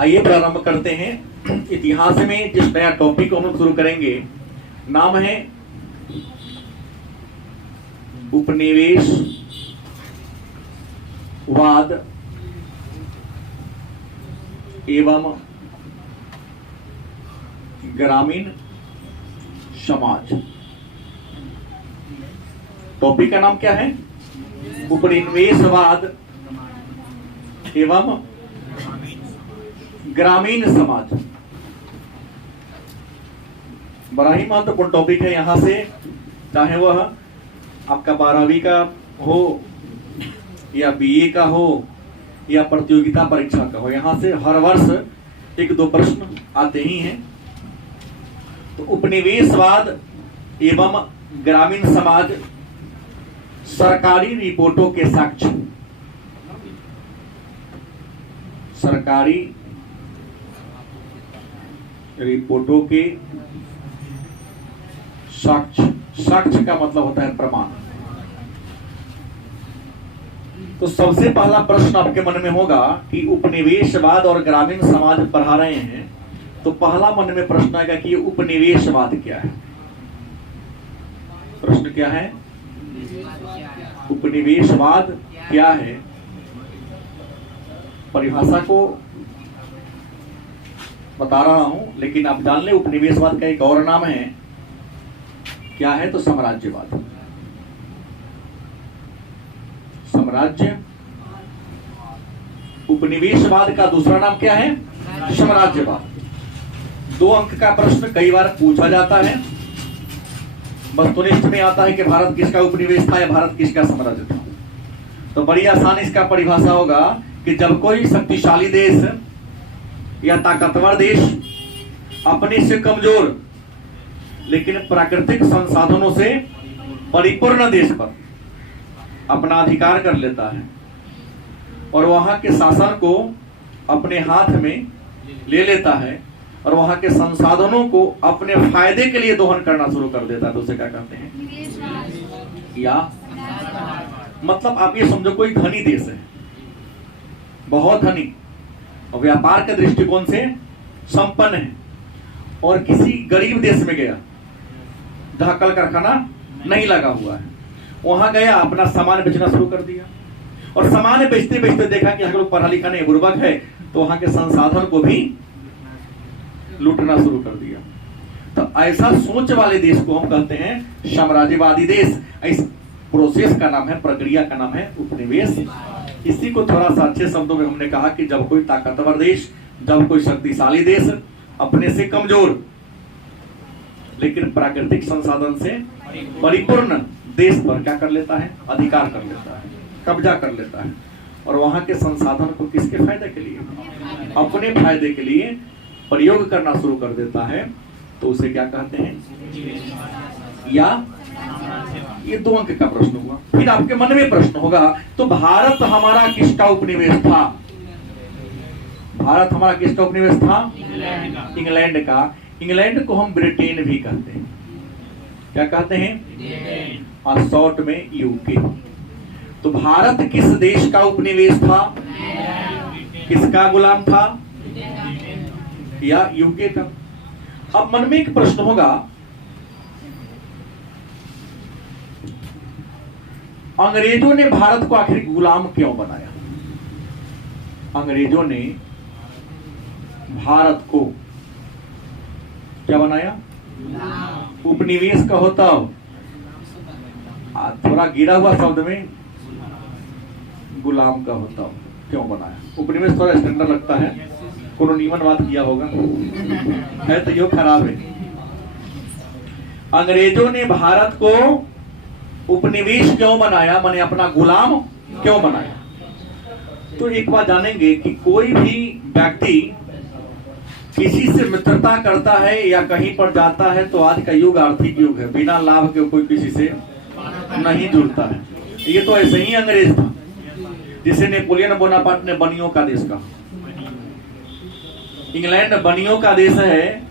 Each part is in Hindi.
आइए प्रारंभ करते हैं। इतिहास में जिस नया टॉपिक को हम शुरू करेंगे नाम है उपनिवेशवाद एवं ग्रामीण समाज। टॉपिक का नाम क्या है? उपनिवेशवाद एवं ग्रामीण समाज। बड़ा ही महत्वपूर्ण टॉपिक है। यहां से चाहे वह आपका 12वीं का हो या बीए का हो या प्रतियोगिता परीक्षा का हो, यहां से हर वर्ष 1-2 प्रश्न आते ही हैं। तो उपनिवेशवाद एवं ग्रामीण समाज सरकारी रिपोर्टों के साक्ष्य। सरकारी रिपोर्टों के साक्ष्य। साक्ष्य का मतलब होता है प्रमाण। तो सबसे पहला प्रश्न आपके मन में होगा कि उपनिवेशवाद और ग्रामीण समाज पढ़ा रहे हैं, तो पहला मन में प्रश्न आएगा कि उपनिवेशवाद क्या है। प्रश्न क्या है? उपनिवेशवाद क्या है? परिभाषा को बता रहा हूं, लेकिन आप जान लें उपनिवेशवाद का एक और नाम है। क्या है? तो साम्राज्यवाद। साम्राज्य। उपनिवेशवाद का दूसरा नाम क्या है? साम्राज्यवाद। 2 अंक का प्रश्न कई बार पूछा जाता है। वस्तुनिष्ठ में आता है कि भारत किसका उपनिवेश था या भारत किसका साम्राज्य था। तो बड़ी आसान इसका परिभाषा होगा कि जब कोई शक्तिशाली देश या ताकतवर देश अपने से कमजोर लेकिन प्राकृतिक संसाधनों से परिपूर्ण देश पर अपना अधिकार कर लेता है और वहां के शासन को अपने हाथ में ले लेता है और वहां के संसाधनों को अपने फायदे के लिए दोहन करना शुरू कर देता है, तो उसे क्या कहते हैं? या मतलब आप ये समझो कोई धनी देश है, बहुत धनी और व्यापार के दृष्टिकोण से संपन्न है, और किसी गरीब देश में गया जहां कल कारखाना नहीं लगा हुआ है, वहां गया, अपना सामान बेचना शुरू कर दिया और सामान बेचते बेचते देखा कि हम लोग पढ़ा लिखा नहीं, बुर्बक है, तो वहां के संसाधन को भी लूटना शुरू कर दिया। तो ऐसा सोच वाले देश को हम कहते हैं साम्राज्यवादी देश। इस प्रोसेस का नाम है, प्रक्रिया का नाम है उपनिवेश। इसी को थोड़ा सा अच्छे शब्दों में हमने कहा कि जब कोई ताकतवर देश, जब कोई शक्तिशाली देश अपने से कमजोर लेकिन प्राकृतिक संसाधन से परिपूर्ण देश पर क्या कर लेता है? अधिकार कर लेता है, कब्जा कर लेता है, और वहां के संसाधन को किसके फायदे के लिए? अपने फायदे के लिए प्रयोग करना शुरू कर देता है, तो उसे क्या कहते हैं? या ये 2 अंक का प्रश्न हुआ। फिर आपके मन में प्रश्न होगा, तो भारत हमारा किसका उपनिवेश था? भारत हमारा किसका उपनिवेश था? इंग्लैंड का। इंग्लैंड को हम ब्रिटेन भी कहते हैं। क्या कहते हैं? और शॉर्ट में यूके। तो भारत किस देश का उपनिवेश था? किसका गुलाम था? या यूके का। अब मन में एक प्रश्न होगा, अंग्रेजों ने भारत को आखिर गुलाम क्यों बनाया? अंग्रेजों ने भारत को क्या बनाया? उपनिवेश का होता थोड़ा गिरा हुआ शब्द में गुलाम का होता क्यों बनाया? उपनिवेश थोड़ा स्टैंडर्ड लगता है, कोनो नीमन बात किया होगा है तो यो खराब है। अंग्रेजों ने भारत को उपनिवेश क्यों बनाया, माने अपना गुलाम क्यों बनाया? तो एक बात जानेंगे कि कोई भी व्यक्ति किसी से मित्रता करता है या कहीं पर जाता है, तो आज का युग आर्थिक युग है, बिना लाभ के कोई किसी से नहीं जुड़ता है। ये तो ऐसे ही अंग्रेज था जिसे नेपोलियन बोनापार्ट ने बनियों का देश कहा। इंग्लैंड बनियों का देश है,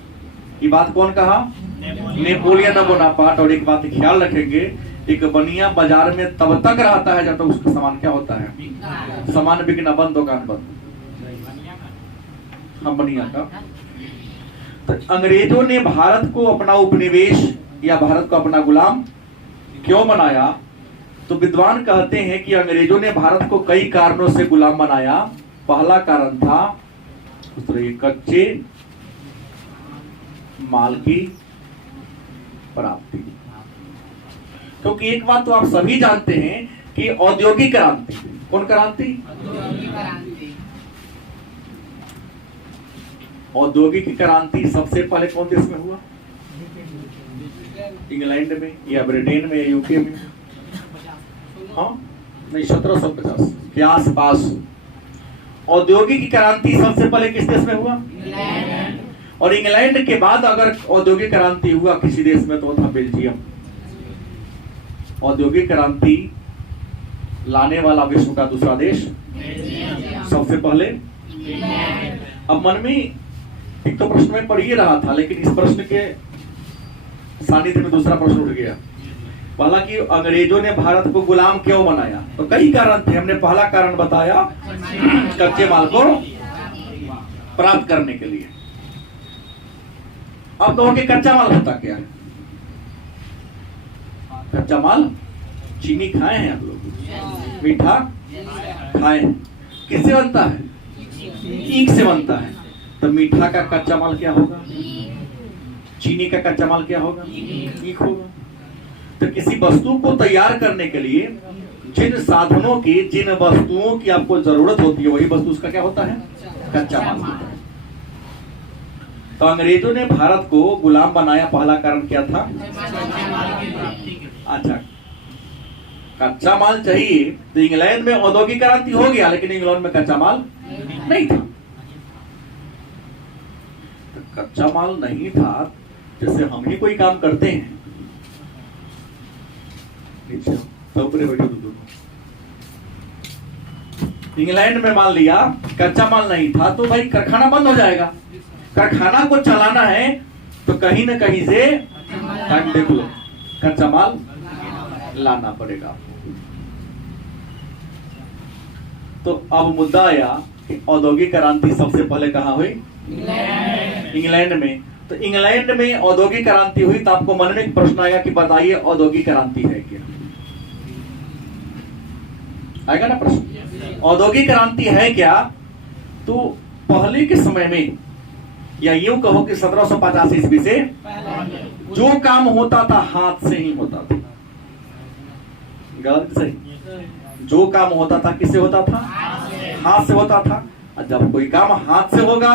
ये बात कौन कहा? Napoleon Bonaparte. और एक बात ख्याल रखेंगे, एक बनिया बाजार में तब तक रहता है जब तक उसका सामान क्या होता है? सामान बिकना बंद, दुकान बंद। कंपनियां का। तो अंग्रेजों ने भारत को अपना उपनिवेश या भारत को अपना गुलाम क्यों बनाया? तो विद्वान कहते हैं कि अंग्रेजों ने भारत को कई कारणों से गुलाम बनाया। पहला कारण था उस तरह कच्चे माल की प्राप्ति। क्योंकि एक बात तो आप सभी जानते हैं कि औद्योगिक क्रांति, कौन क्रांति? औद्योगिक क्रांति सबसे पहले कौन देश में हुआ? इंग्लैंड में या ब्रिटेन में या यूके में? हाँ नहीं, 1750 के आसपास औद्योगिक क्रांति सबसे पहले किस देश में हुआ? और इंग्लैंड के बाद अगर औद्योगिक क्रांति हुआ किसी देश में तो वो था बेल्जियम। औद्योगिक क्रांति लाने वाला विश्व का दूसरा देश सबसे पहले। अब मन में एक तो प्रश्न में पढ़ ही रहा था, लेकिन इस प्रश्न के सानिध्य में दूसरा प्रश्न उठ गया। पहला कि अंग्रेजों ने भारत को गुलाम क्यों बनाया? तो कई कारण थे। हमने पहला कारण बताया कच्चे माल को प्राप्त करने के लिए। अब कहोगे कच्चा माल होता क्या है? कच्चा माल, चीनी खाए हैं आप लोग, मीठा खाए हैं, किससे बनता है? ईख से बनता है। तो मीठा का कच्चा माल क्या होगा? चीनी का कच्चा माल क्या होगा? ईख होगा। तो किसी वस्तु को तैयार करने के लिए जिन साधनों की, जिन वस्तुओं की आपको जरूरत होती है, वही वस्तु उसका क्या होता है? कच्चा माल होता है। तो अंग्रेजों ने भारत को गुलाम बनाया, पहला कारण क्या था? अच्छा, कच्चा माल चाहिए। तो इंग्लैंड में औद्योगिक क्रांति हो गया, लेकिन इंग्लैंड में कच्चा माल नहीं था। तो कच्चा माल नहीं था, जैसे हम ही कोई काम करते हैं, इंग्लैंड में मान लिया कच्चा माल नहीं था, तो भाई कारखाना बंद हो जाएगा। कारखाना को चलाना है तो कहीं ना कहीं से टाइम देख लो, कच्चा माल लाना पड़ेगा। तो अब मुद्दा आया कि औद्योगिक क्रांति सबसे पहले कहां हुई? इंग्लैंड में। तो इंग्लैंड में औद्योगिक क्रांति हुई, तो आपको मन में एक प्रश्न आएगा कि बताइए औद्योगिक क्रांति है क्या? आएगा ना प्रश्न, औद्योगिक क्रांति है क्या? तो पहले के समय में, या यूं कहो कि 1785 ईस्वी से जो काम होता था हाथ से ही होता था। गलत सही? जो काम होता था किससे होता था? हाथ से होता था। जब कोई काम हाथ से होगा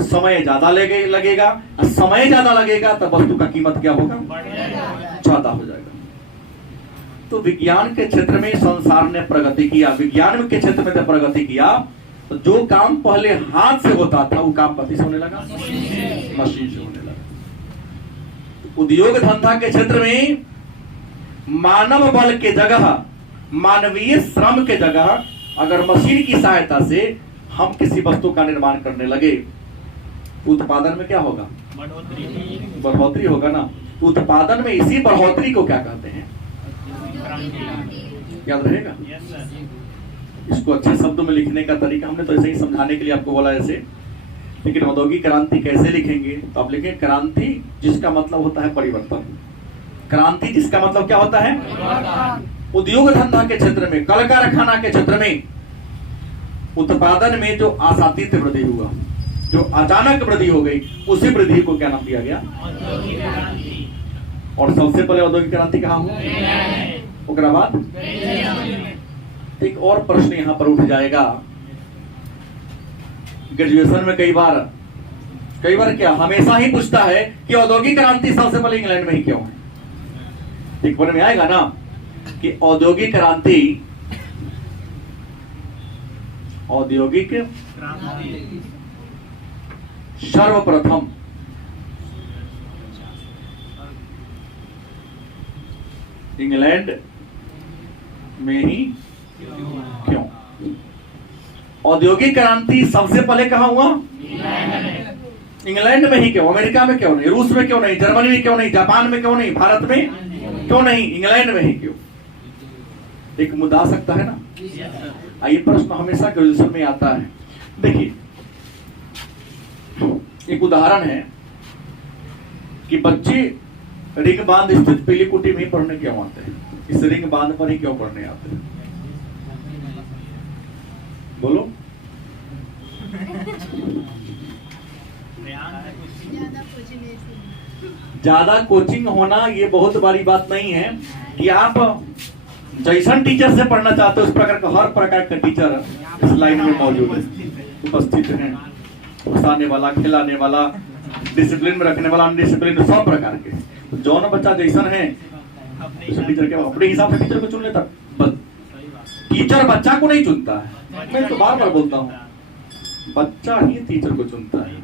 समय ज्यादा लगेगा, समय ज्यादा लगेगा तो वस्तु का कीमत क्या होगा? ज्यादा हो जाएगा। तो विज्ञान के क्षेत्र में संसार ने प्रगति किया, विज्ञान के क्षेत्र में प्रगति किया, तो जो काम पहले हाथ से होता था वो काम किससे होने लगा? मशीन से होने लगा। तो उद्योग धंधा के क्षेत्र में मानव बल के जगह, मानवीय श्रम के जगह अगर मशीन की सहायता से हम किसी वस्तु का निर्माण करने लगे, उत्पादन में क्या होगा? बढ़ोतरी होगा ना। उत्पादन में इसी बढ़ोतरी को क्या कहते हैं? याद रहेगा? इसको अच्छे शब्दों में लिखने का तरीका हमने तो ऐसे ही समझाने के लिए आपको बोला ऐसे, लेकिन औद्योगिक क्रांति कैसे लिखेंगे? तो आप लिखें क्रांति जिसका मतलब होता है परिवर्तन। क्रांति जिसका मतलब क्या होता है? उद्योग धंधा के क्षेत्र में, कल कारखाना के क्षेत्र में उत्पादन में जो आसातीत वृद्धि हुआ, जो अचानक वृद्धि हो गई, उसी वृद्धि को क्या नाम दिया गया? और सबसे पहले औद्योगिक क्रांति कहां हुआ? उसके बाद एक और प्रश्न यहां पर उठ जाएगा। ग्रेजुएशन में कई बार क्या हमेशा ही पूछता है कि औद्योगिक क्रांति सबसे पहले इंग्लैंड में ही क्यों है? एक बार में आएगा ना कि औद्योगिक क्रांति सर्वप्रथम इंग्लैंड में ही क्यों? औद्योगिक क्रांति सबसे पहले कहां हुआ? इंग्लैंड में ही क्यों? अमेरिका में क्यों नहीं? रूस में क्यों नहीं? जर्मनी में क्यों नहीं? जापान में क्यों नहीं? भारत में क्यों नहीं? इंग्लैंड में ही क्यों? एक मुद्दा आ सकता है ना। ये प्रश्न हमेशा ग्रेजुएशन में आता है। देखिए, एक उदाहरण है कि बच्चे रिंग बांध स्थित पीली कुटी में पढ़ने क्यों आते हैं? इस रिंग बांध पर ही क्यों पढ़ने आते हैं? बोलो। ज्यादा कोचिंग होना ये बहुत बड़ी बात नहीं है कि आप जैसन टीचर से पढ़ना चाहते हो उस प्रकार का हर प्रकार का टीचर इस लाइन में मौजूद है, उपस्थित है। हंसाने वाला, खिलाने वाला, डिसिप्लिन में रखने वाला, अनडिसिप्लिन में, सब प्रकार के। तो जौन बच्चा जैसन है टीचर के अपने हिसाब से टीचर को चुन लेता। टीचर बच्चा को नहीं चुनता है, मैं तो बार बार बोलता हूँ, बच्चा ही टीचर को चुनता है।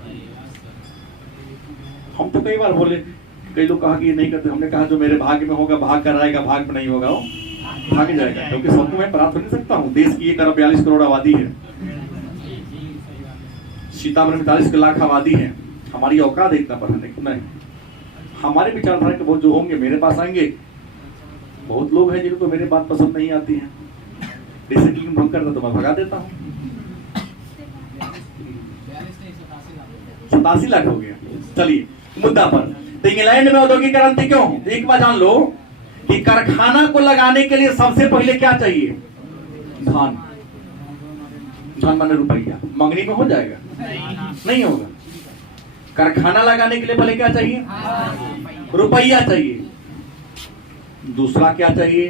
हम तो कई बार बोले, कई लोग कहा कि ये नहीं करते, हमने कहा जो मेरे भाग्य में होगा भाग कर आएगा, भाग में नहीं होगा वो भाग जाएगा, क्योंकि सबको मैं प्राप्त नहीं सकता हूँ। देश की 1 करोड़ आबादी है, सीतापुर में 45 लाख आबादी है, हमारी औकात है इतना पढ़ाने की नहीं। हमारे विचारधारा के बहुत जो होंगे मेरे पास आएंगे, बहुत लोग हैं जिनको मेरी बात पसंद नहीं आती है, डिसिप्लिन भंग करता तो मैं भगा देता हूँ। 87 लाख हो गया। चलिए मुद्दा पर, तो इंग्लैंड में औद्योगिक क्रांति क्यों? एक बार जान लो कि कारखाना को लगाने के लिए सबसे पहले क्या चाहिए? धन। धन माने रुपया। मंगनी में हो जाएगा? नहीं होगा। कारखाना लगाने के लिए पहले क्या चाहिए? रुपया चाहिए। दूसरा क्या चाहिए?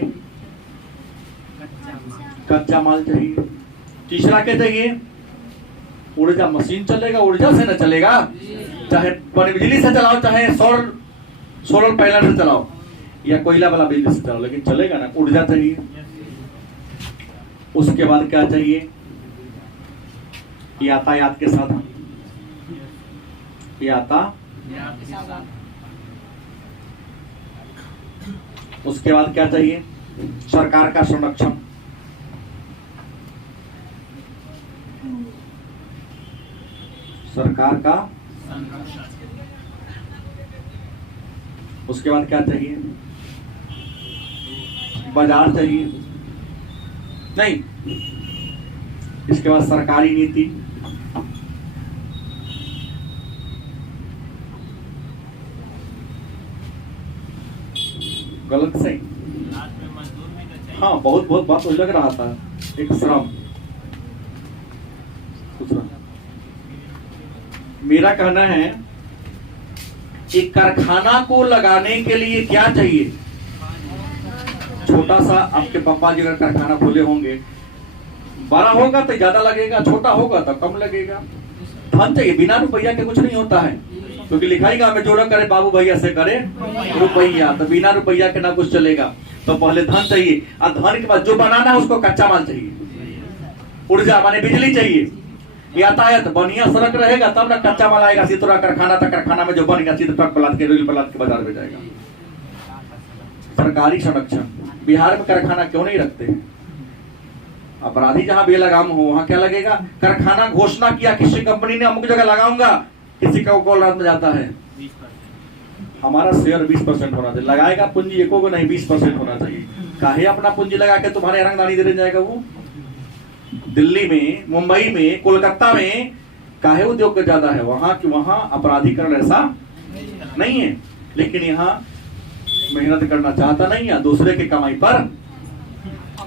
कच्चा माल चाहिए। तीसरा क्या चाहिए? ऊर्जा। मशीन चलेगा ऊर्जा से न चलेगा, चाहे बिजली से चलाओ, चाहे सोलर पैनल से चलाओ, या कोयला वाला बिजली से चलाओ, लेकिन चलेगा ना, ऊर्जा चाहिए। उसके बाद क्या चाहिए? यातायात के साधन। उसके बाद क्या चाहिए? सरकार का संरक्षण। सरकार का। उसके बाद क्या चाहिए? बाजार चाहिए। नहीं, इसके बाद सरकारी नीति। गलत सही? हाँ, बहुत बात तो लग रहा था। एक श्रम। मेरा कहना है कि कारखाना को लगाने के लिए क्या चाहिए? छोटा सा, आपके पापा जी अगर कारखाना खोले होंगे, बड़ा होगा तो ज्यादा लगेगा, छोटा होगा तो कम लगेगा। धन चाहिए। बिना रुपया के कुछ नहीं होता है, क्योंकि लिखाई का में जोड़ा करे बाबू भैया से करे रुपया, तो बिना रुपया के ना कुछ चलेगा। तो पहले धन चाहिए, और धन के बाद जो बनाना है उसको कच्चा माल चाहिए। ऊर्जा माने बिजली चाहिए। यातायात, बढ़िया सड़क रहेगा तब ना कच्चा माल आएगा सीधे कारखाना तक, कारखाना में जो बनेगा सीधे ट्रक पलाद के, रेल पलाद के बाजार में जाएगा। सरकारी संरक्षण। बिहार में कारखाना क्यों नहीं रखते हैं? अपराधी जहां बेलगाम हो वहां क्या लगेगा? कारखाना घोषणा किया किसी कंपनी ने, अमुक जगह लगाऊंगा, किसी का कॉल रात में जाता है, हमारा शेयर 20% होना चाहिए। लगाएगा पूंजी एको को नहीं, 20% होना चाहिए। काहे अपना पूंजी लगा के तुम्हारे रंगदानी देने जाएगा वो? दिल्ली में, मुंबई में, कोलकाता में काहे उद्योग ज्यादा है? वहां अपराधीकरण ऐसा नहीं है, लेकिन यहाँ मेहनत करना चाहता नहीं है, दूसरे के कमाई पर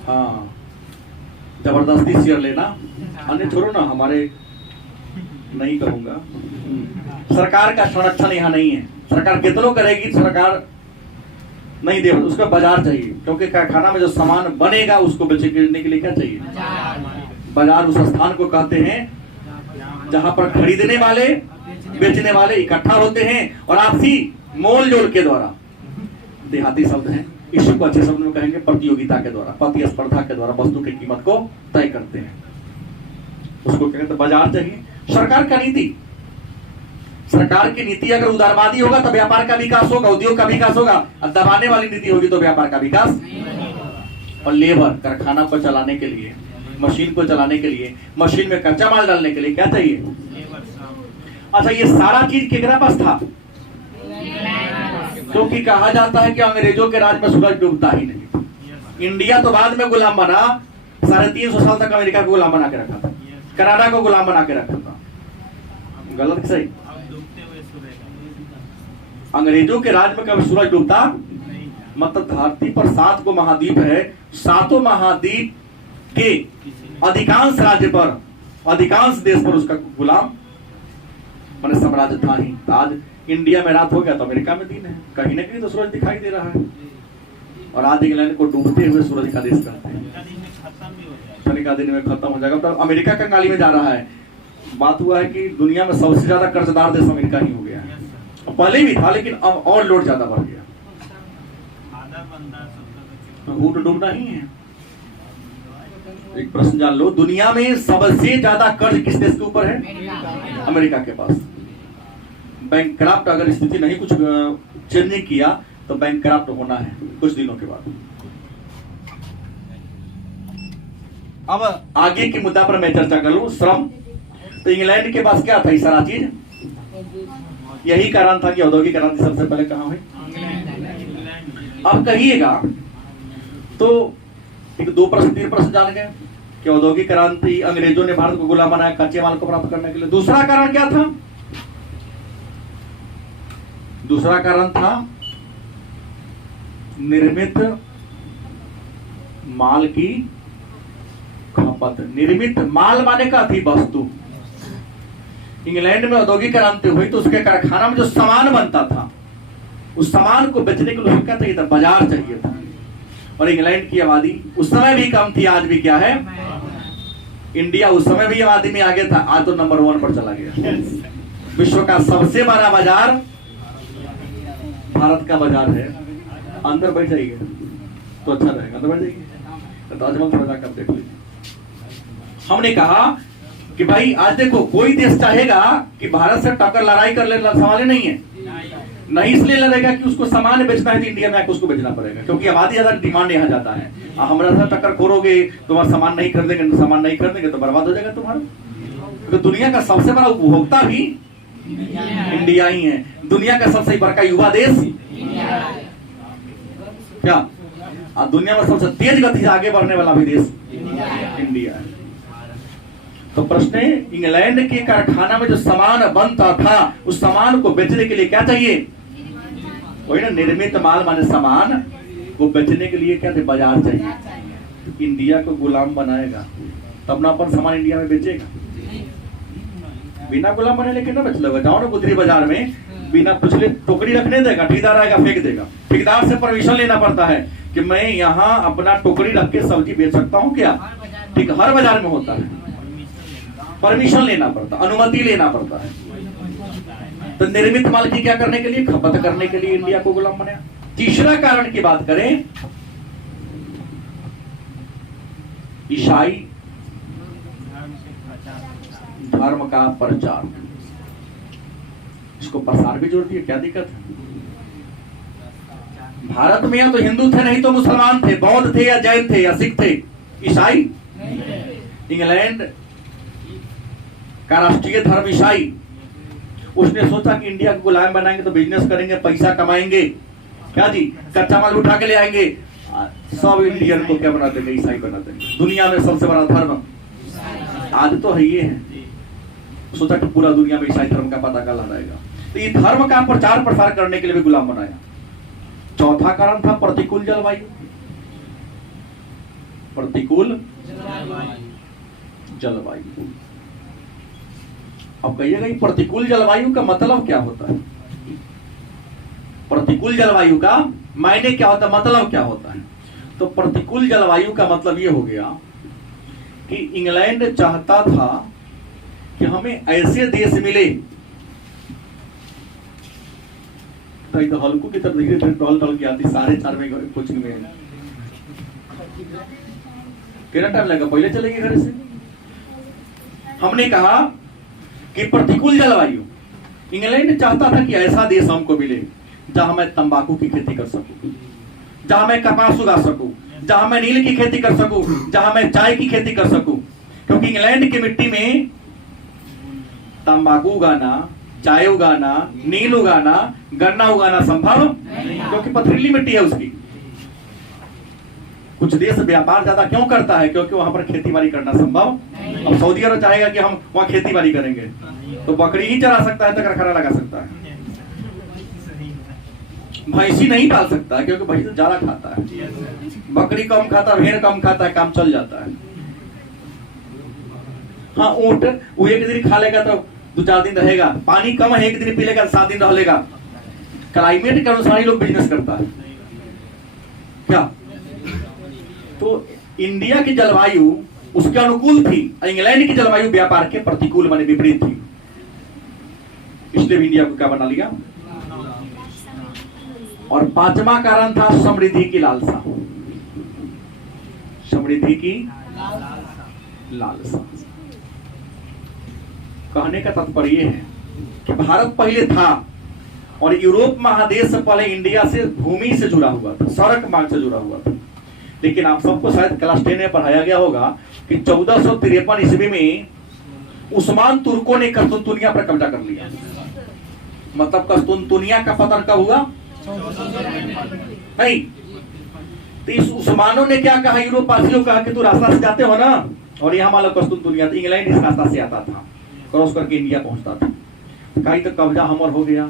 हाँ जबरदस्ती शेयर लेना। अन्य छोड़ो ना, हमारे नहीं कहूंगा। सरकार का संरक्षण यहाँ नहीं है। सरकार कितनों करेगी, सरकार नहीं दे, उसका बाजार चाहिए, क्योंकि कारखाना में जो सामान बनेगा उसको बेचने के लिए क्या चाहिए? बाजार उस स्थान को कहते हैं जहां पर खरीदने वाले बेचने वाले इकट्ठा होते हैं और आपसी मोल जोल के द्वारा, देहाती शब्द है, इसी को अच्छे शब्द में कहेंगे प्रतियोगिता के द्वारा, प्रतिस्पर्धा के द्वारा वस्तु की कीमत को तय करते हैं, उसको कहते हैं बाजार चाहिए। सरकार का नीति, सरकार की नीति अगर उदारवादी होगा तो व्यापार का विकास होगा, उद्योग का विकास होगा, और दबाने वाली नीति होगी तो व्यापार का विकास। और लेबर, कारखाना को चलाने के लिए, मशीन को चलाने के लिए, मशीन में कच्चा माल डालने के लिए क्या चाहिए? अच्छा, ये सारा चीज केकरा पास था? क्योंकि कहा जाता है कि अंग्रेजों के राज में सूरज डूबता ही नहीं। इंडिया तो बाद में गुलाम बना, 350 साल तक अमेरिका को गुलाम बना के रखा था, कनाडा को गुलाम बना के रखा था। गलत सही? अंग्रेजों के राज में कभी सूरज डूबता, मतलब धरती पर 7 को महाद्वीप है, 7 महाद्वीप के अधिकांश राज्य पर, अधिकांश देश पर उसका गुलाम माने साम्राज्य था ही। आज इंडिया में रात हो गया तो अमेरिका में दिन है, कहीं ना कहीं तो सूरज दिखाई दे रहा है। और आज इंग्लैंड को डूबते हुए सूरज का देश कहते हैं, का दिन में खत्म हो जाएगा। तो अमेरिका कंगाली में जा रहा है। बात हुआ है कि दुनिया में सबसे ज्यादा कर्जदार देश अमेरिका ही हो गया है, पहले भी था लेकिन अब और लोड ज्यादा बढ़ गया, तो डूबना ही है। एक प्रश्न जान लो, दुनिया में सबसे ज्यादा कर्ज किस देश के ऊपर है? अमेरिका के पास। बैंकक्रप्ट अगर स्थिति नहीं कुछ चेंज नहीं किया तो बैंकक्रप्ट होना है कुछ दिनों के बाद। अब आगे के मुद्दा पर मैं चर्चा कर लूं, श्रम। तो इंग्लैंड के पास क्या था? ये सारा चीज, यही कारण था कि औद्योगिक क्रांति सबसे पहले कहां हुई? अब कहिएगा तो एक 2 प्रश्न 3 प्रश्न जान गए कि औद्योगिक क्रांति, अंग्रेजों ने भारत को गुलाम बनाया कच्चे माल को प्राप्त करने के लिए। दूसरा कारण क्या था? दूसरा कारण था निर्मित माल की खपत। निर्मित माल माने का थी वस्तु। इंग्लैंड में औद्योगिक क्रांति हुई तो उसके कारखाना में जो सामान बनता था उस सामान को बेचने के लिए क्या चाहिए था? बाजार चाहिए था। और इंग्लैंड की आबादी उस समय भी कम थी, आज भी क्या है? इंडिया उस समय भी आबादी में आगे था, आज तो नंबर 1 पर चला गया। विश्व का सबसे बड़ा बाजार भारत का बाजार है। अंदर बैठ जाइए तो अच्छा रहेगा, अंदर बैठ जाइए तो अजमल थोड़ा जाकर देख लीजिए। हमने कहा कि भाई आज देखो, कोई देश चाहेगा कि भारत से टक्कर लड़ाई कर ले, सवाल ही नहीं है। नहीं इसलिए लड़ेगा कि उसको सामान बेचना है तो इंडिया में आकर उसको बेचना पड़ेगा, क्योंकि आबादी ज्यादा, डिमांड यहाँ जाता है। हमारे साथ टक्कर खोरोगे, तुम्हारा सामान नहीं खरीदेंगे, सामान नहीं खरीदेंगे तो बर्बाद हो जाएगा तुम्हारा। तो दुनिया का सबसे बड़ा उपभोक्ता भी इंडिया ही है। दुनिया का सबसे बड़ा युवा देश क्या? दुनिया में सबसे तेज गति से आगे बढ़ने वाला भी देश इंडिया है। तो प्रश्न है, इंग्लैंड के कारखाना में जो सामान बनता था उस सामान को बेचने के लिए क्या चाहिए? वही ना, निर्मित माल माने सामान को बेचने के लिए क्या थे? बाजार चाहिए। तो इंडिया को गुलाम बनाएगा तब ना अपन सामान इंडिया में बेचेगा। बिना गुलाम बने लेके ना बेच लेगा। जाओ ना गुदरी बाजार में, बिना पूछले टोकरी रखने देगा, ठेकेदार आएगा फेंक देगा। ठेकेदार से परमिशन लेना पड़ता है कि मैं यहाँ अपना टोकरी रख के सब्जी बेच सकता हूँ क्या? ठीक, हर बाजार में होता है, परमिशन लेना पड़ता, अनुमति लेना पड़ता है। तो निर्मित माल की क्या करने के लिए? खपत करने के लिए इंडिया को गुलाम बनाया। तीसरा कारण की बात करें, ईसाई धर्म का प्रचार, इसको प्रसार भी जोड़ दिया। क्या दिक्कत है? भारत में या तो हिंदू थे, नहीं तो मुसलमान थे, बौद्ध थे या जैन थे या सिख थे, ईसाई। इंग्लैंड का राष्ट्रीय धर्म ईसाई। उसने सोचा कि इंडिया को गुलाम बनाएंगे तो बिजनेस करेंगे, पैसा कमाएंगे, क्या जी, कच्चा माल उठा के ले आएंगे, सब इंडियन को क्या बना देंगे? ईसाई बना देंगे। दुनिया में सबसे बड़ा धर्म आज तो है ये है। सोचा कि पूरा दुनिया में ईसाई धर्म का पताका लहराएगा। तो ये धर्म का प्रचार प्रसार करने के लिए भी गुलाम बनाया। चौथा कारण था प्रतिकूल जलवायु। प्रतिकूल जलवायु। अब कहिएगा ये प्रतिकूल जलवायु का मतलब क्या होता है? प्रतिकूल जलवायु का मायने क्या होता है, मतलब क्या होता है? तो प्रतिकूल जलवायु का मतलब ये हो गया कि इंग्लैंड चाहता था कि हमें ऐसे देश मिले, तो हल्कू की तरफ धीरे धीरे टहल की आती 4:30 में कोचिंग में। कितना टाइम लगेगा? पहले चलेंगे घर से। हमने कहा कि प्रतिकूल जलवायु, इंग्लैंड चाहता था कि ऐसा देश हमको मिले जहां मैं तंबाकू की खेती कर सकूं, जहां मैं कपास उगा सकूं, जहां मैं नील की खेती कर सकूं, जहां मैं चाय की खेती कर सकूं। क्योंकि इंग्लैंड की मिट्टी में तंबाकू उगाना, चाय उगाना, नील उगाना, गन्ना उगाना संभव, क्योंकि पथरीली मिट्टी है उसकी। कुछ देश व्यापार ज्यादा क्यों करता है? क्योंकि वहां पर खेती बाड़ी करना संभव। अब सऊदी अरब चाहेगा कि हम वहां खेती बाड़ी करेंगे तो बकरी ही चरा सकता है, तो कारखाना लगा सकता है। भैंसी नहीं पाल सकता क्योंकि भैंस तो ज्यादा खाता है, बकरी कम खाता, भेड़ कम खाता है, काम चल जाता है। हाँ, ऊंट वो एक दिन खा लेगा तो 2-4 दिन रहेगा, पानी कम है 1 दिन पी लेगा 7 दिन रह लेगा। क्लाइमेट के अनुसार ही लोग बिजनेस करता है क्या। तो इंडिया की जलवायु उसके अनुकूल थी, इंग्लैंड की जलवायु व्यापार के प्रतिकूल माने विपरीत थी, इसलिए इंडिया को क्या बना लिया। और 5वां कारण था समृद्धि की लालसा। समृद्धि की लालसा कहने का तात्पर्य है कि भारत पहले था और यूरोप महादेश से पहले इंडिया से भूमि से जुड़ा हुआ था, सड़क मार्ग से जुड़ा हुआ था। लेकिन आप सबको शायद क्लास 10 में पढ़ाया गया होगा कि 1453 ईस्वी में उस्मान तुर्कों ने कस्तुनतुनिया पर कब्जा कर लिया। मतलब कस्तुनतुनिया का पतन कब हुआ? नहीं, तो इस उस्मानों ने क्या कहा, यूरोप वासियों कहा कि तू रास्ता से जाते हो ना, और यहाँ मान लो कस्तुनतुनिया, तो इंग्लैंड इस रास्ता से आता था, क्रॉस करके इंडिया पहुंचता था। कहीं तो कब्जा हमर हो गया,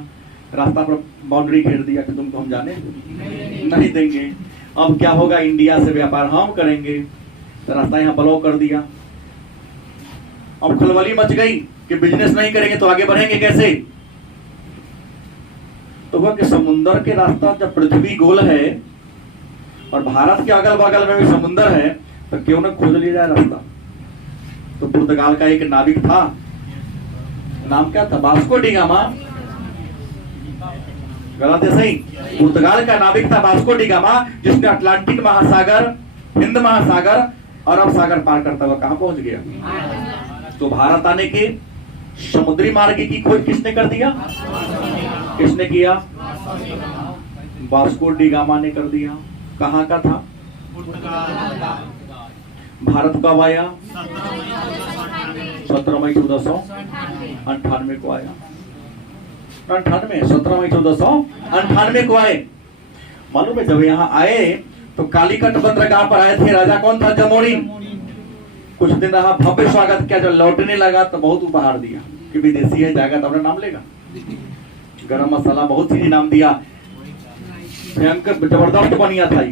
रास्ता पर बाउंड्री घेर दिया कि तुमको हम जाने नहीं देंगे। अब क्या होगा, इंडिया से व्यापार हम करेंगे, तो रास्ता यहाँ ब्लॉक कर दिया। अब खलबली मच गई कि बिजनेस नहीं करेंगे तो आगे बढ़ेंगे कैसे। तो वह कि समुद्र के रास्ता, जब पृथ्वी गोल है और भारत के अगल बगल में भी समुद्र है, तो क्यों ना खोज लिया जाए रास्ता। तो पुर्तगाल का एक नाविक था, नाम क्या था, वास्को डी गामा, गलत है सही, पुर्तगाल का नाविक था वास्को डी गामा, जिसने अटलांटिक महासागर, हिंद महासागर, अरब सागर पार करता हुआ कहां पहुंच गया। तो भारत आने के समुद्री मार्ग की खोज किसने कर दिया, किसने किया, वास्को डी गामा ने कर दिया। कहां का था, भारत कब आया, 17 मई 1498 को आया। 17 मई 1498 को आए। मालूम है, जब यहाँ आए तो कालीकट बंदरगाह पर आए थे। राजा कौन था, जमोरिन। कुछ दिन रहा, भव्य स्वागत किया। जब लौटने लगा तो बहुत उपहार दिया कि विदेशी है, जाएगा तो अपना नाम लेगा, गरम मसाला, बहुत सी नाम दिया। भयंकर जबरदस्त बनिया था,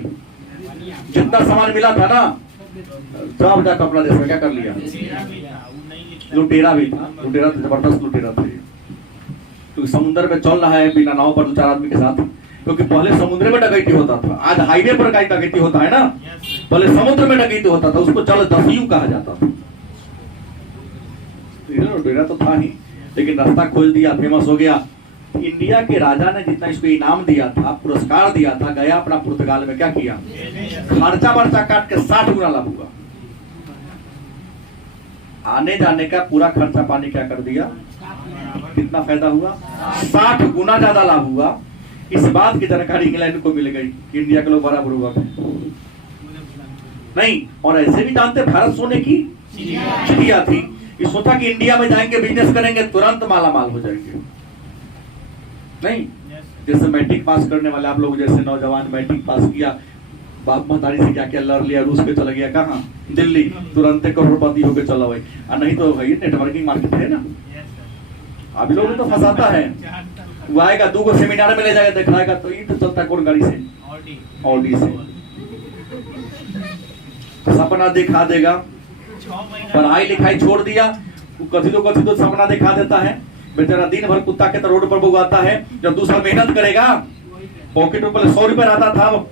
जितना सामान मिला था ना सब जाकर अपना देश में क्या कर लिया। लुटेरा भी था, लुटेरा तो जबरदस्त लुटेरा थे। तो समुद्र में चल रहा है बिना नाव पर 2-4 आदमी के साथ, क्योंकि पहले समुद्र में डकैती होता था, आज हाईवे पर डकैती होता है ना, पहले समुद्र में डकैती होता था, उसको जल दस्यु कहा जाता था। लुटेरा तो था ही, लेकिन रास्ता खोज दिया, फेमस हो गया। इंडिया के राजा ने जितना इसको इनाम दिया था, पुरस्कार दिया था, गया अपना पुर्तगाल में क्या किया, खर्चा वर्चा काट के 60 गुना लाभ हुआ। आने जाने का पूरा खर्चा पानी क्या कर दिया, कितना फायदा हुआ, 60 गुना ज्यादा लाभ हुआ। इस बात की जानकारी इंग्लैंड को मिल गई कि इंडिया के लोग बराबर हुआ नहीं। और ऐसे भी जानते, भारत सोने की चिड़िया थी। ये सोचा कि इंडिया में जाएंगे, बिजनेस करेंगे, तुरंत माला माल हो जाएंगे। नहीं, जैसे मैट्रिक पास करने वाले आप लोग, जैसे नौजवान मैट्रिक पास किया, बाप महतारी से क्या क्या लड़ लिया, रूस पे चला गया, कहाँ, दिल्ली, तुरंत करोड़पति होकर चला भाई। और नहीं तो भाई नेटवर्किंग मार्केट है ना, अभी लोग तो फंसाता है। वो आएगा 2 सेमिनार में ले जाएगा, दिखाएगा तो ये तो चलता कौन गाड़ी से, ऑडी से, सपना दिखा देगा। पढ़ाई लिखाई छोड़ दिया, कथी तो सपना दिखा देता है। बेचारा दिन भर कुत्ता के तरह रोड पर बुगाता है। जब 2 साल मेहनत करेगा, पॉकेट में पहले 100 रुपए आता था,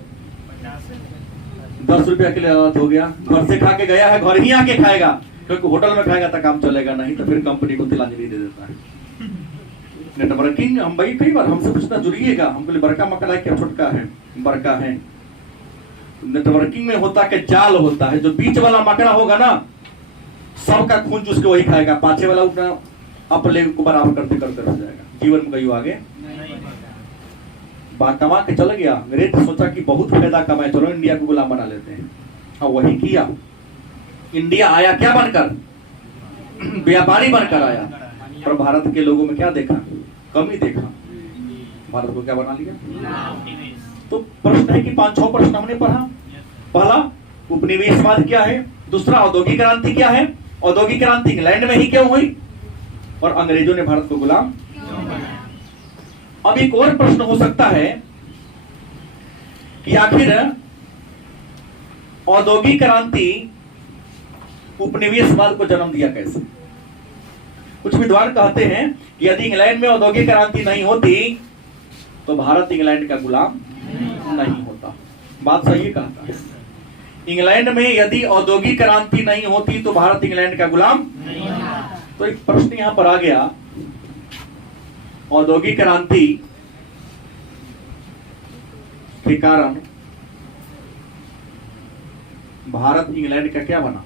10 रुपया के लिए आदत हो गया। घर से खा के गया है, घर ही आके खाएगा, क्योंकि होटल में खाएगा तो काम चलेगा, नहीं तो फिर कंपनी को तिलांजलि दे देता है। नेटवर्किंग, हम भाई कई बार हमसे पूछना जुड़िएगा, हमको लिए बड़का मकड़ा है क्या छोटका है, बड़का है। नेटवर्किंग में होता है कि जाल होता है, जो बीच वाला मकड़ा होगा ना, सबका खून चूस के वही खाएगा, पाछे वाला अपना अपने को बराबर करते करते रह जाएगा, जीवन में कहीं आगे कमा के चल गया। अंग्रेज सोचा कि बहुत फायदा कमाए, चलो इंडिया को गुलाम बना लेते हैं। हाँ, वही किया। इंडिया आया क्या बनकर, व्यापारी बनकर आया। पर भारत के लोगों में क्या देखा, कमी देखा, भारत को क्या बना लिया। तो प्रश्न है कि 5-6 प्रश्न हमने पढ़ा। पहला, उपनिवेशवाद क्या है। दूसरा, औद्योगिक क्रांति क्या है। औद्योगिक क्रांति इंग्लैंड में ही क्यों हुई और अंग्रेजों ने भारत को गुलाम। अब एक और प्रश्न हो सकता है कि आखिर औद्योगिक क्रांति उपनिवेशवाद को जन्म दिया कैसे। कुछ विद्वान कहते हैं कि यदि इंग्लैंड में औद्योगिक क्रांति नहीं होती तो भारत इंग्लैंड का गुलाम नहीं होता। बात सही कहता है। इंग्लैंड में यदि औद्योगिक क्रांति नहीं होती तो भारत इंग्लैंड का गुलाम नहीं होता। तो एक प्रश्न यहां पर आ गया, औद्योगिक क्रांति के कारण भारत इंग्लैंड का क्या बना,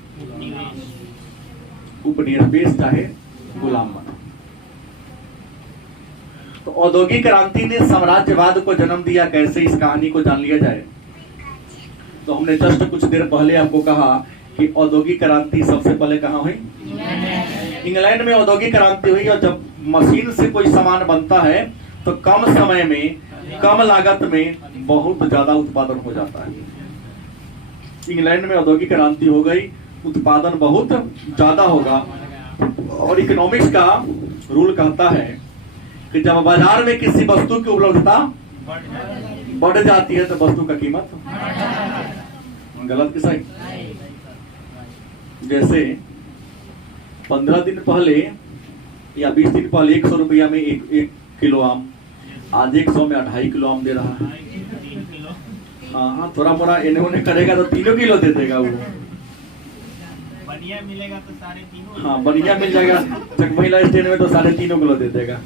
उपनिवेश चाहे गुलाम बना। तो औद्योगिक क्रांति ने साम्राज्यवाद को जन्म दिया कैसे, इस कहानी को जान लिया जाए। तो हमने जस्ट कुछ देर पहले आपको कहा कि औद्योगिक क्रांति सबसे पहले कहां हुई, इंग्लैंड में औद्योगिक क्रांति हुई। और जब मशीन से कोई सामान बनता है तो कम समय में कम लागत में बहुत ज्यादा उत्पादन हो जाता है। इंग्लैंड में औद्योगिक क्रांति हो गई, उत्पादन बहुत ज्यादा होगा। और इकोनॉमिक्स का रूल कहता है कि जब बाजार में किसी वस्तु की उपलब्धता बढ़ जाती है तो वस्तु का कीमत गलत कि सही। जैसे 15 दिन पहले या 20 दिन पहले 100 रुपया में एक किलो आम, आज 100 में 2.5 किलो आम दे रहा है। हाँ, थोड़ा मोड़ा इन्हें उन्हें करेगा तो 3 किलो दे देगा वो। बढ़िया मिलेगा तो 3.5। हाँ, बढ़िया मिल जाएगा महिला स्टैंड में तो 3.5 किलो दे देगा।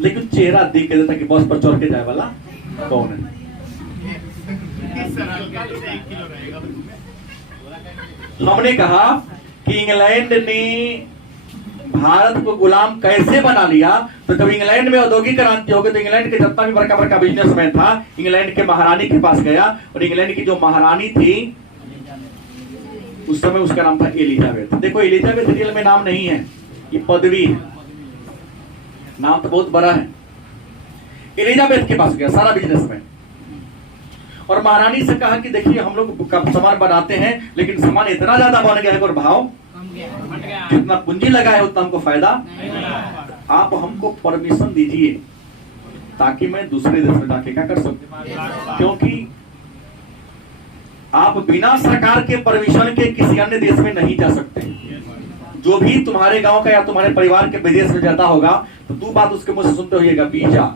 लेकिन चेहरा देख के देता कि बस पर चढ़ के जाए वाला कौन है। हमने कहा कि इंग्लैंड ने भारत को गुलाम कैसे बना लिया। तो जब इंग्लैंड में औद्योगिक क्रांति हो गई तो इंग्लैंड के जितना भी बड़का बड़का बिजनेसमैन था इंग्लैंड के महारानी के पास गया। और इंग्लैंड की जो महारानी थी उस समय उसका नाम था एलिजाबेथ। देखो, एलिजाबेथ रियल में नाम नहीं है, ये पदवी है, नाम तो बहुत बड़ा है। एलिजाबेथ के पास गया सारा बिजनेसमैन और महारानी से कहा कि देखिए हम लोग सामान बनाते हैं लेकिन सामान इतना ज्यादा बन गया है और भाव जितना पूंजी लगा है उतना हमको फायदा, आप हमको परमिशन दीजिए ताकि मैं दूसरे देश में जाके क्या कर सकूं। क्योंकि आप बिना सरकार के परमिशन के किसी अन्य देश में नहीं जा सकते। जो भी तुम्हारे गांव का या तुम्हारे परिवार के विदेश में जाता होगा तो दो बात उसके मुंह से सुनते होइएगा, वीजा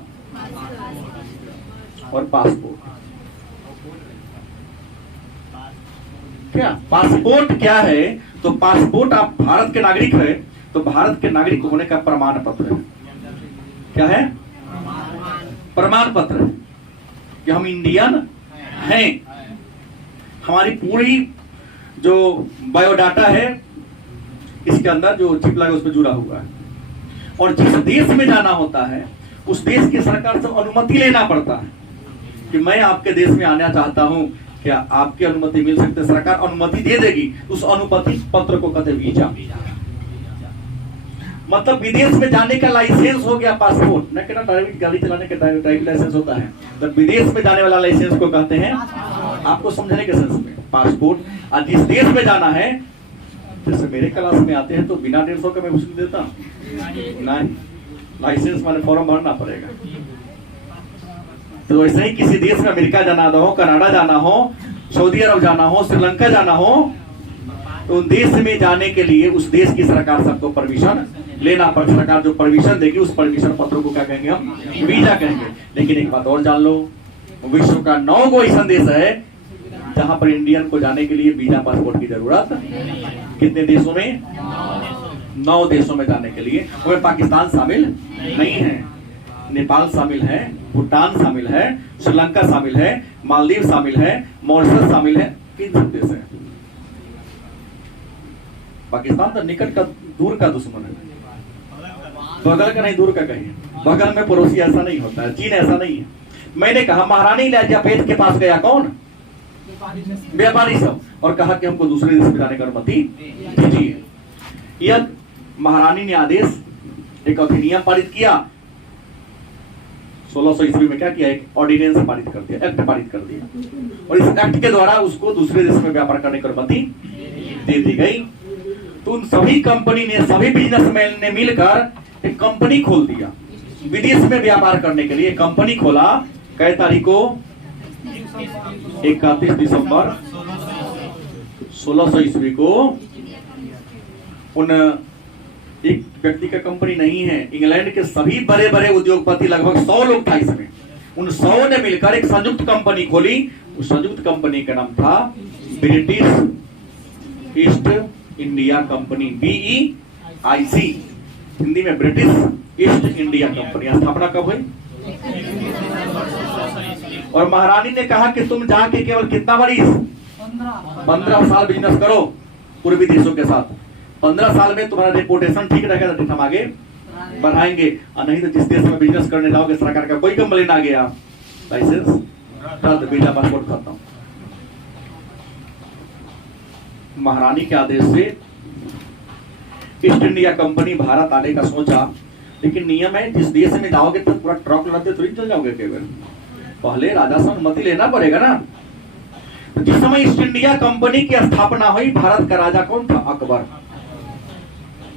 और पासपोर्ट। क्या पासपोर्ट क्या है? तो पासपोर्ट, आप भारत के नागरिक है तो भारत के नागरिक होने का प्रमाण पत्र है। क्या है? प्रमाण पत्र है कि हम इंडियन हैं। हमारी पूरी जो बायोडाटा है इसके अंदर जो चिप लगा उस पर जुड़ा हुआ है। और जिस देश में जाना होता है उस देश की सरकार से अनुमति लेना पड़ता है कि मैं आपके देश में आना चाहता हूं, क्या आपकी अनुमति मिल सकती है? सरकार अनुमति दे देगी। उस अनुमति पत्र को कहते वीजा। मतलब विदेश में जाने का लाइसेंस हो गया पासपोर्ट, न कि ड्राइविंग गाड़ी चलाने का ड्राइविंग लाइसेंस होता है, तो विदेश में जाने वाला लाइसेंस को कहते हैं, आपको समझने के सेंस में, पासपोर्ट। और जिस देश में जाना है, जैसे मेरे क्लास में आते हैं तो बिना 150 का मैं घुस देता नहीं, लाइसेंस वाले फॉर्म भरना पड़ेगा। तो वैसे ही किसी देश में अमेरिका जाना हो, कनाडा जाना हो, सऊदी अरब जाना हो, श्रीलंका जाना हो, तो उन देश में जाने के लिए उस देश की सरकार सबको परमिशन लेना पड़। सरकार जो परमिशन देगी उस परमिशन पत्र को क्या कहेंगे? हम वीजा कहेंगे। लेकिन एक बात और जान लो, विश्व का 9 गो ऐसा देश है जहां पर इंडियन को जाने के लिए वीजा पासपोर्ट की जरूरत। कितने देशों में? 9 देशों में जाने के लिए। उसमें पाकिस्तान शामिल नहीं है, नेपाल शामिल है, भूटान शामिल है, श्रीलंका शामिल है, मालदीव शामिल है, मॉरिशस शामिल है। 3 सब देश है। पाकिस्तान तो निकट का दूर का दुश्मन है, बगल का नहीं, दूर का कहीं। बगल में पड़ोसी ऐसा नहीं होता है, चीन ऐसा नहीं है। मैंने कहा महारानी एलिजाबेथ के पास गया कौन? व्यापारी सब, और कहा कि हमको दूसरे देश में जाने की अनुमति दीजिए। यह महारानी ने आदेश, एक अधिनियम पारित किया। 1600 ईस्वी में क्या किया? एक ऑर्डिनेंस पारित कर दिया, एक्ट पारित कर दिया। और इस एक्ट के द्वारा उसको दूसरे देश में व्यापार करने की अनुमति दे दी गई। तो उन सभी कंपनी ने, सभी बिजनेसमैन ने मिलकर एक कंपनी खोल दिया विदेश में व्यापार करने के लिए। कंपनी खोला, कै तारीख को? 31 दिसंबर 1600 ईस्वी को उन एक व्यक्ति का कंपनी नहीं है, इंग्लैंड के सभी बड़े बड़े उद्योगपति लगभग 100 लोग था इसमें, उन 100 ने मिलकर एक संयुक्त कंपनी खोली। उस संयुक्त कंपनी का नाम था British east India company, BEIC, Hindi में ब्रिटिश ईस्ट इंडिया कंपनी। स्थापना कब हुई? और महारानी ने कहा कि तुम जाके केवल कितना बरिस 15 साल बिजनेस करो पूर्वी देशों के साथ। 15 साल में तुम्हारा रेपुटेशन ठीक रहेगा तो हम आगे बढ़ाएंगे, और नहीं तो जिस देश में बिजनेस करने जाओगे सरकार का कोई कंप्लेन आ गया, लाइसेंस रद्द, वीजा पासपोर्ट खत्म। महारानी के आदेश से ईस्ट इंडिया कंपनी भारत आने का सोचा, लेकिन नियम है जिस देश में जाओगे तो पूरा ट्रक लाते थोड़ी चल जाओगे केवल, पहले राजा से अनुमति लेना पड़ेगा ना। तो जिस समय ईस्ट इंडिया कंपनी की स्थापना हुई, भारत का राजा कौन था? अकबर।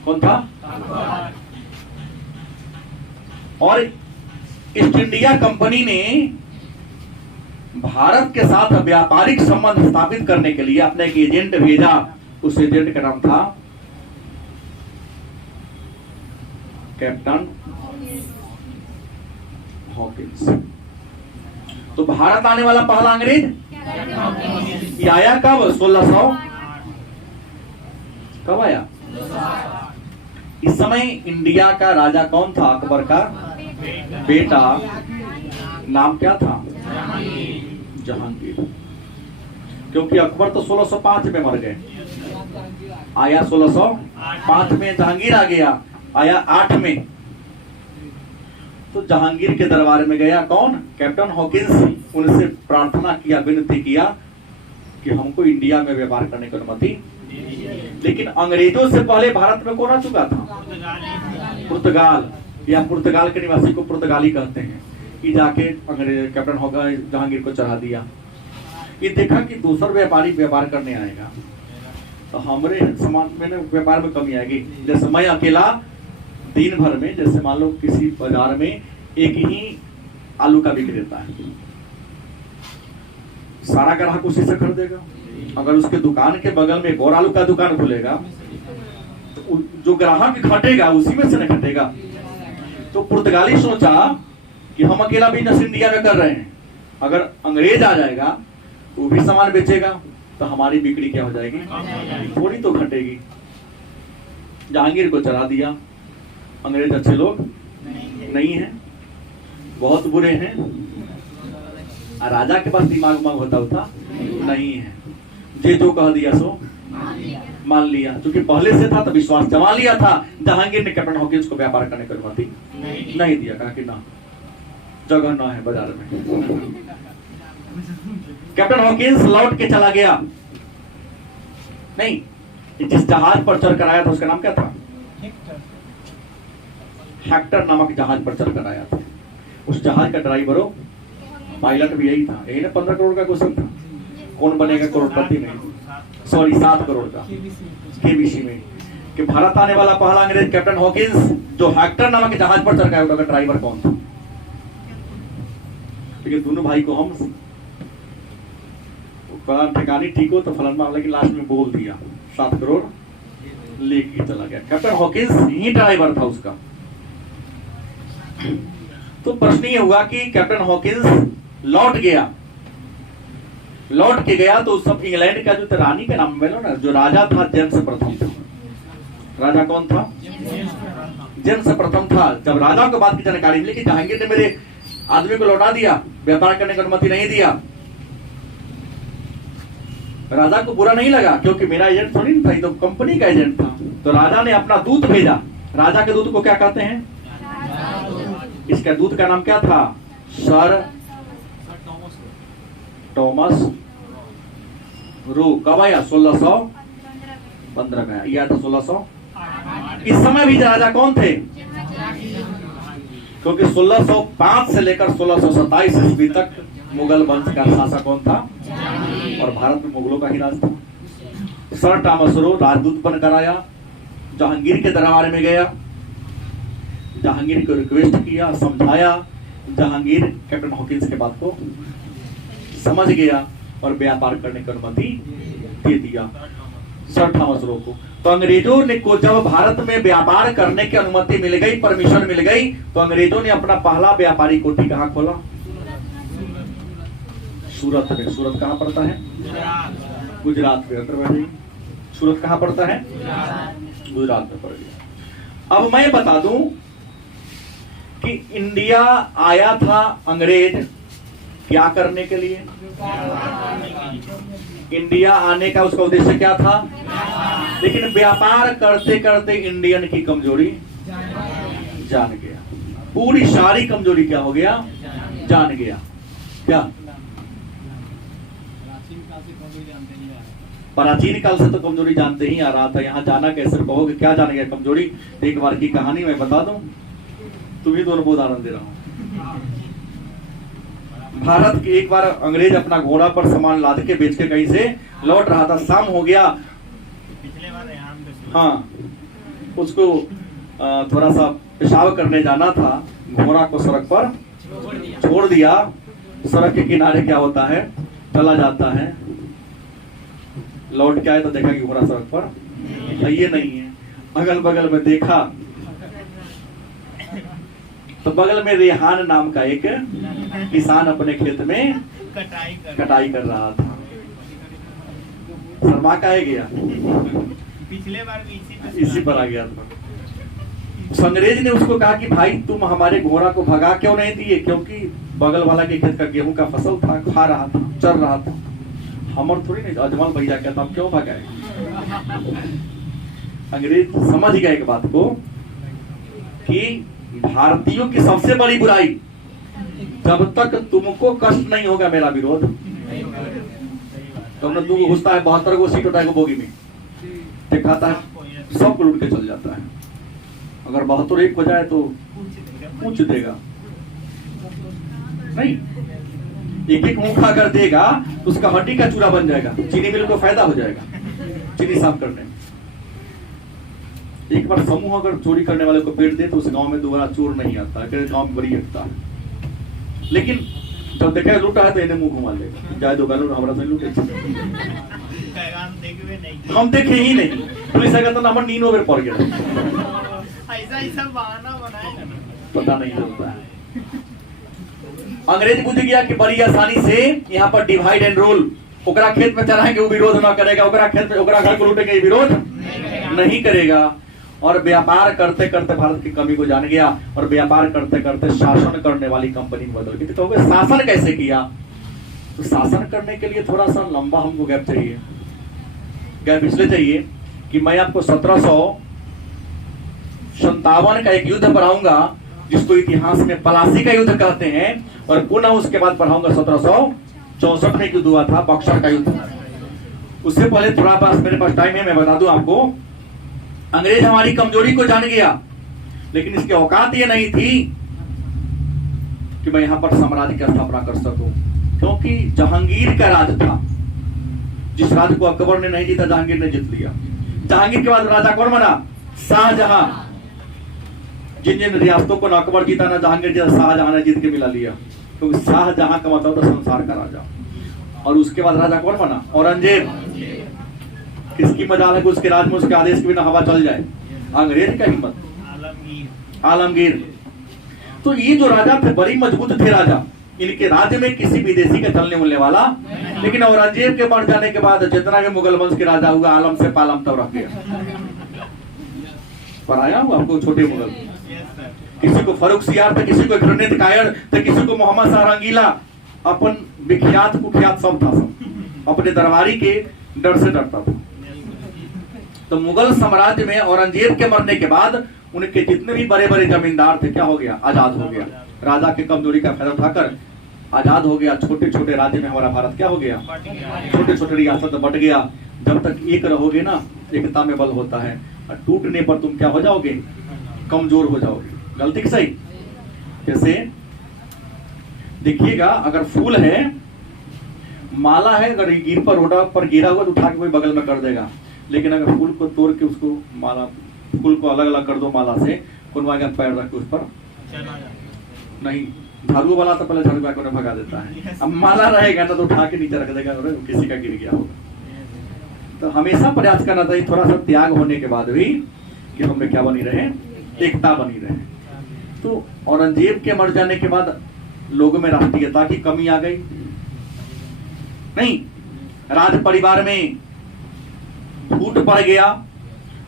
कौन था? और ईस्ट इंडिया कंपनी ने भारत के साथ व्यापारिक संबंध स्थापित करने के लिए अपने एक एजेंट भेजा। उस एजेंट का नाम था कैप्टन हॉकिंस। तो भारत आने वाला पहला अंग्रेज ये आया कब? 1600। कब आया? इस समय इंडिया का राजा कौन था? अकबर का बेटा। नाम क्या था? जहांगीर। क्योंकि अकबर तो 1605 में मर गए, आया 1605 में, जहांगीर आ गया, आया 8 में। तो जहांगीर के दरबार में गया कौन? Captain Hawkins. उनसे प्रार्थना किया, विनती किया कि हमको इंडिया में व्यापार करने की अनुमति। लेकिन अंग्रेजों से पहले भारत में कौन आ चुका था? पुर्तगाल, या पुर्तगाल के निवासी को पुर्तगाली कहते हैं। ये जाके अंग्रेज कैप्टन होगा जहांगीर को चढ़ा दिया। ये देखा कि दूसरा व्यापारी व्यापार करने आएगा तो हमारे समाज में व्यापार में कमी आएगी। जैसे मैं अकेला दिन भर में, जैसे मान लो किसी बाजार में एक ही आलू का विक्रेता है, सारा ग्राहक उसी से खरीदेगा। अगर उसके दुकान के बगल में एक और आलू का दुकान खुलेगा तो जो ग्राहक घटेगा उसी में से न घटेगा। तो पुर्तगाली सोचा कि हम अकेला बिजनेस इंडिया में कर रहे हैं, अगर अंग्रेज आ जाएगा तो वो भी सामान बेचेगा तो हमारी बिक्री क्या हो जाएगी? थोड़ी तो घटेगी। जहांगीर को चढ़ा दिया। अंग्रेज अच्छे लोग नहीं हैं, बहुत बुरे हैं। राजा के पास दिमाग उमाग होता नहीं है, जे जो कह दिया सो मान लिया। क्योंकि पहले से था तो विश्वास जमा लिया था। जहांगीर ने कैप्टन हॉकिंस को व्यापार करने की अनुमति नहीं दिया, कहा कि ना, जगह ना है बाजार में। कैप्टन हॉकिंस लौट के चला गया। नहीं, जिस जहाज पर चढ़कर आया था उसका नाम क्या था? हेक्टर नामक जहाज पर चढ़कर आया था। उस जहाज का ड्राइवरों पायलट भी यही था। यही ना 15 करोड़ का क्वेश्चन था, कौन बनेगा करोड़पति में? सॉरी 7 करोड़ का केबीसी में, कि भारत आने वाला पहला अंग्रेज कैप्टन हॉकिंस जो हेक्टर नामक जहाज पर चढ़ गया, उसका ड्राइवर कौन था? लेकिन दोनों भाई को हम ठिकानी ठीक हो तो फलन मामला की लास्ट में बोल दिया, 7 करोड़ लेके चला गया। कैप्टन हॉकिंस ही ड्राइवर था उसका। तो प्रश्न ये हुआ कि कैप्टन हॉकिंस लौट के गया तो सब इंग्लैंड का जो रानी का नाम मिलो ना, जो राजा था जेम्स प्रथम था। राजा कौन था? जेम्स प्रथम था। जब राजा को बात की जानकारी मिली कि जहांगीर ने मेरे आदमी को लौटा दिया, व्यापार करने की अनुमति नहीं दिया, राजा को बुरा नहीं लगा, क्योंकि मेरा एजेंट थोड़ी नहीं था, तो कंपनी का एजेंट था। तो राजा ने अपना दूत भेजा। राजा के दूत को क्या कहते हैं? इसका दूत का नाम क्या था? Sir Thomas Roe. कब आया? 1615 में आया था। 1600। इस समय भी राजा कौन थे? क्योंकि 1605 से लेकर 1627 ईस्वी तक मुगल वंश का शासक कौन था? और भारत में मुगलों का ही राज था। सर टॉमस रो राजदूत बनकर आया, जहांगीर के दरबार में गया, जहांगीर को रिक्वेस्ट किया, समझाया। जहांगीर कैप्टन हॉकिंस के बात को समझ गया और व्यापार करने की अनुमति दे दिया। सर थॉमस रो को। तो अंग्रेजों ने को जब भारत में व्यापार करने की अनुमति मिल गई, परमिशन मिल गई, तो अंग्रेजों ने अपना पहला व्यापारी कोठी कहाँ खोला? सूरत में। सूरत कहाँ पड़ता है? गुजरात में। सूरत कहाँ पड़ता है? गुजरात में पड़ गया। अब मैं बता दूं कि इंडिया आया था अंग्रेज क्या करने के लिए? इंडिया आने का उसका उद्देश्य क्या था? लेकिन व्यापार करते करते इंडियन की कमजोरी जान गया। पूरी सारी कमजोरी क्या हो गया? जान गया। क्या? प्राचीन काल से तो कमजोरी जानते ही आ रहा था। यहाँ जाना कैसे कहोगे? क्या जान गया कमजोरी? एक बार की कहानी मैं बता दूं, तुम्ही दोनों को उदाहरण दे रहा हूं। भारत के एक बार अंग्रेज अपना घोड़ा पर सामान लाद के बेच के कहीं से लौट रहा था। शाम हो गया। हाँ, उसको थोड़ा सा पेशाब करने जाना था। घोड़ा को सड़क पर छोड़ दिया। सड़क के किनारे क्या होता है? चला जाता है। लौट के आए तो देखा कि घोड़ा सड़क पर ये नहीं है। अगल बगल में देखा तो बगल में रेहान नाम का एक किसान अपने खेत में कटाई कर रहा था। शर्मा का है गया, पिछले बार इसी पर आ गया था। अंग्रेज ने उसको कहा कि भाई तुम हमारे घोड़ा को भगा क्यों नहीं दिए? क्योंकि बगल वाला के खेत का गेहूं का फसल था, खा रहा था, चल रहा था। हमर थोड़ी नहीं, अजमल भैया कहता हम क्यों भगाए? अंग्रेज समझ गए एक बात को कि भारतीयों की सबसे बड़ी बुराई, जब तक तुमको कष्ट नहीं होगा मेरा विरोध। तुमने तू घुसता है 72 को सीट उठाएगा बोगी में, दिखाता है सब लूट के चल जाता है। अगर 72 एक हो जाए तो पूछ देगा नहीं, एक एक मुखा अगर देगा तो उसका हड्डी का चूरा बन जाएगा। चीनी मिल को फायदा हो जाएगा चीनी साफ करने में। एक बार समूह अगर चोरी करने वाले को पेट दे तो उस गांव में दोबारा चोर नहीं आता है, गांव में बड़ी एकता है। लेकिन जब देखा लूटा है तो इन्हें मुंह घुमा लेगा, जाए दो गालों हमारा से लूटे हम देखे ही नहीं। पुलिस आएगा तो नंबर नींद ओवर पड़ गया, ऐसा बहाना बनाएगा ना, पता नहीं चलता है। अंग्रेज बुझ गया कि बड़ी आसानी से यहाँ पर डिवाइड एंड रूल, ओकरा खेत में चलाएंगे वो विरोध ना करेगा, ओकरा खेत में ओकरा घर को लूटेंगे विरोध नहीं करेगा। और व्यापार करते करते भारत की कमी को जान गया और व्यापार करते करते शासन करने वाली कंपनी में बदल गई। तो कहोगे शासन कैसे किया? तो शासन करने के लिए थोड़ा सा लंबा हमको गैप चाहिए, गैप इसलिए चाहिए कि मैं आपको 1757 का एक युद्ध पढ़ाऊंगा जिसको इतिहास में पलासी का युद्ध कहते हैं, और पुनः उसके बाद पढ़ाऊंगा 1764 में एक युद्ध हुआ था, बक्सर का युद्ध। उससे पहले थोड़ा पास मेरे पास टाइम है, मैं बता दूं आपको। अंग्रेज हमारी कमजोरी को जान गया, लेकिन इसकी औकात ये नहीं थी कि मैं यहां पर साम्राज्य की स्थापना कर सकूं, क्योंकि जहांगीर का राज था। जिस राज को अकबर ने नहीं जीता जहांगीर ने जीत लिया। जहांगीर के बाद राजा कौन बना? शाहजहां। जिन जिन रियासतों को ना अकबर जीता ना जहांगीर जीता, शाहजहां ने जीत के मिला लिया, क्योंकि शाहजहां का मतलब था संसार का राजा। और उसके बाद राजा कौन बना? औरंगजेब। किसकी मजाल है कि उसके राज में उसके आदेश के बिना हवा चल जाए? अंग्रेज का हिम्मत, आलमगीर। तो ये जो राजा थे बड़ी मजबूत थे राजा, इनके राज्य में किसी विदेशी का चलने मिलने वाला। लेकिन औरंगजेब के मर जाने के बाद जितना भी मुगल वंश के राजा हुआ, आलम से पालम तब रख गया। पर आया हुआ आपको छोटे मुगल, किसी को फर्रुखसियार था, किसी को गणित कायर था, किसी को मोहम्मद शाह रंगीला, अपन विख्यात कुख्यात सब था, सब अपने दरबारी के डर से डरता था। तो मुगल साम्राज्य में औरंगजेब के मरने के बाद उनके जितने भी बड़े बड़े जमींदार थे क्या हो गया? आजाद हो गया। राजा की कमजोरी का फायदा उठाकर आजाद हो गया। छोटे छोटे राज्य में हमारा भारत क्या हो गया? छोटे छोटे रियासत बट गया। जब तक एक रहोगे ना, एकता में बल होता है, और टूटने पर तुम क्या हो जाओगे? कमजोर हो जाओगे। गलती की सही? जैसे देखिएगा, अगर फूल है, माला है, अगर गिर पर रोड पर गिरा हुआ तो उठा के कोई बगल में कर देगा। लेकिन अगर फूल को तोड़ के उसको माला, फूल को अलग अलग कर दो माला से, कौन पैर रख के उस पर नहीं झाड़ू वाला तो पहले झाड़ू को उन्हें भगा देता है, अब माला रहेगा ना तो उठा के नीचे रख देगा, अरे किसी का गिर गया होगा। तो हमेशा प्रयास करना चाहिए थोड़ा सा त्याग होने के बाद भी कि हम में क्या बनी रहे, एकता बनी रहे। तो औरंगजेब के मर जाने के बाद लोगों में राष्ट्रीयता की कमी आ गई नहीं, राज परिवार में फूट पड़ गया,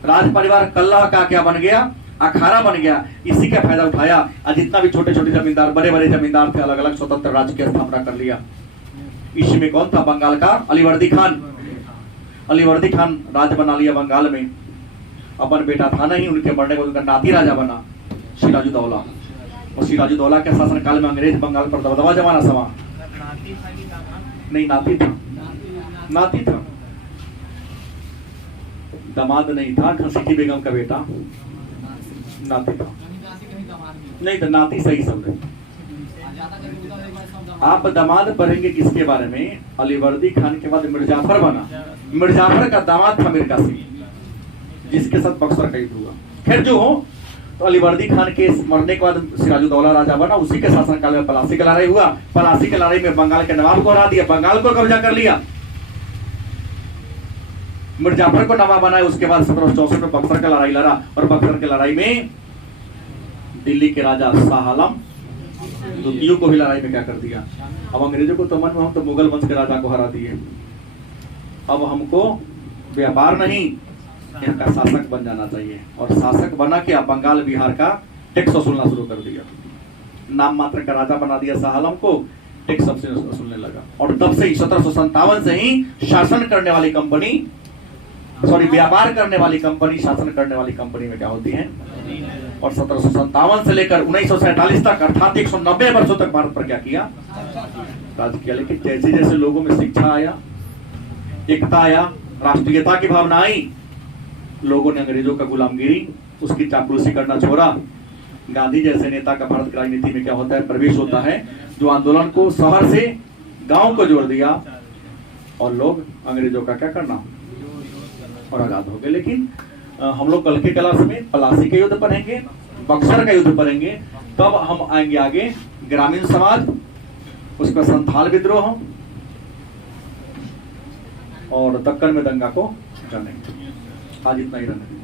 राज परिवार कल्ला का क्या बन गया, अखाड़ा बन गया। इसी का फायदा उठाया और जितना भी छोटे छोटे जमींदार, बड़े बड़े जमींदार थे, अलग अलग स्वतंत्र राज्य की स्थापना कर लिया। इसी में कौन था, बंगाल का अलीवर्दी खान। अलीवर्दी खान राज बना लिया बंगाल में। अपन बेटा था नहीं, उनके मरने के बाद उनका नाती राजा बना सिराजुद्दौला। और सिराजुद्दौला के शासन काल में अंग्रेज बंगाल पर दबदबा जमाना समा नहीं, नाती था, नाती था, दामाद नहीं था, घसीटी बेगम का बेटा नाती था, नहीं तो नाती सही शब्द है। आप दामाद पढ़ेंगे किसके बारे में, अलीवर्दी खान के बाद मिर्जाफर बना, मिर्जाफर का दामाद था मीर कासिम, जिसके साथ बक्सर का युद्ध हुआ। खैर जो हो, तो अलीवर्दी खान के मरने के बाद सिराजुद्दौला राजा बना। उसी के शासनकाल में पलासी का लड़ाई हुआ। पलासी की लड़ाई में बंगाल के नवाब को हरा दिया, बंगाल को कब्जा कर लिया। मिर्जाफर को नवाब बनाया। उसके बाद 1764 में बक्सर का लड़ाई लड़ा और बक्सर की लड़ाई में दिल्ली के राजा शाह आलम द्वितीय को भी लड़ाई में क्या कर दिया। अब अंग्रेजों को तो मन में हम तो मुगल वंश के राजा को हरा दिए, अब हमको व्यापार नहीं, इनका शासक बन जाना चाहिए। और शासक बना के अब बंगाल बिहार का टैक्स वसूलना शुरू कर दिया। नाम मात्र का राजा बना दिया शाह आलम को, टैक्स सबसे वसूलने लगा। और तब से 1757 से ही शासन करने वाली कंपनी, सॉरी व्यापार करने वाली कंपनी शासन करने वाली कंपनी में क्या होती है। और 1757 से लेकर 1947 तक अर्थात 190 वर्षों तक भारत पर क्या किया, राज किया। लेकिन जैसे जैसे लोगों में शिक्षा आया, एकता आया, राष्ट्रीयता की भावना आई, लोगों ने अंग्रेजों का गुलामगिरी, उसकी चापलूसी करना छोड़ा। गांधी जैसे नेता का भारत की राजनीति में क्या होता है, प्रवेश होता है, जो आंदोलन को शहर से गांव को जोड़ दिया और लोग अंग्रेजों का क्या करना और आजाद हो गए। लेकिन हम लोग कल के क्लास में पलासी के युद्ध पढ़ेंगे, बक्सर का युद्ध पढ़ेंगे, तब हम आएंगे आगे ग्रामीण समाज, उस पर संथाल विद्रोह और दक्कन में दंगा को जानेंगे। आज इतना ही रहने।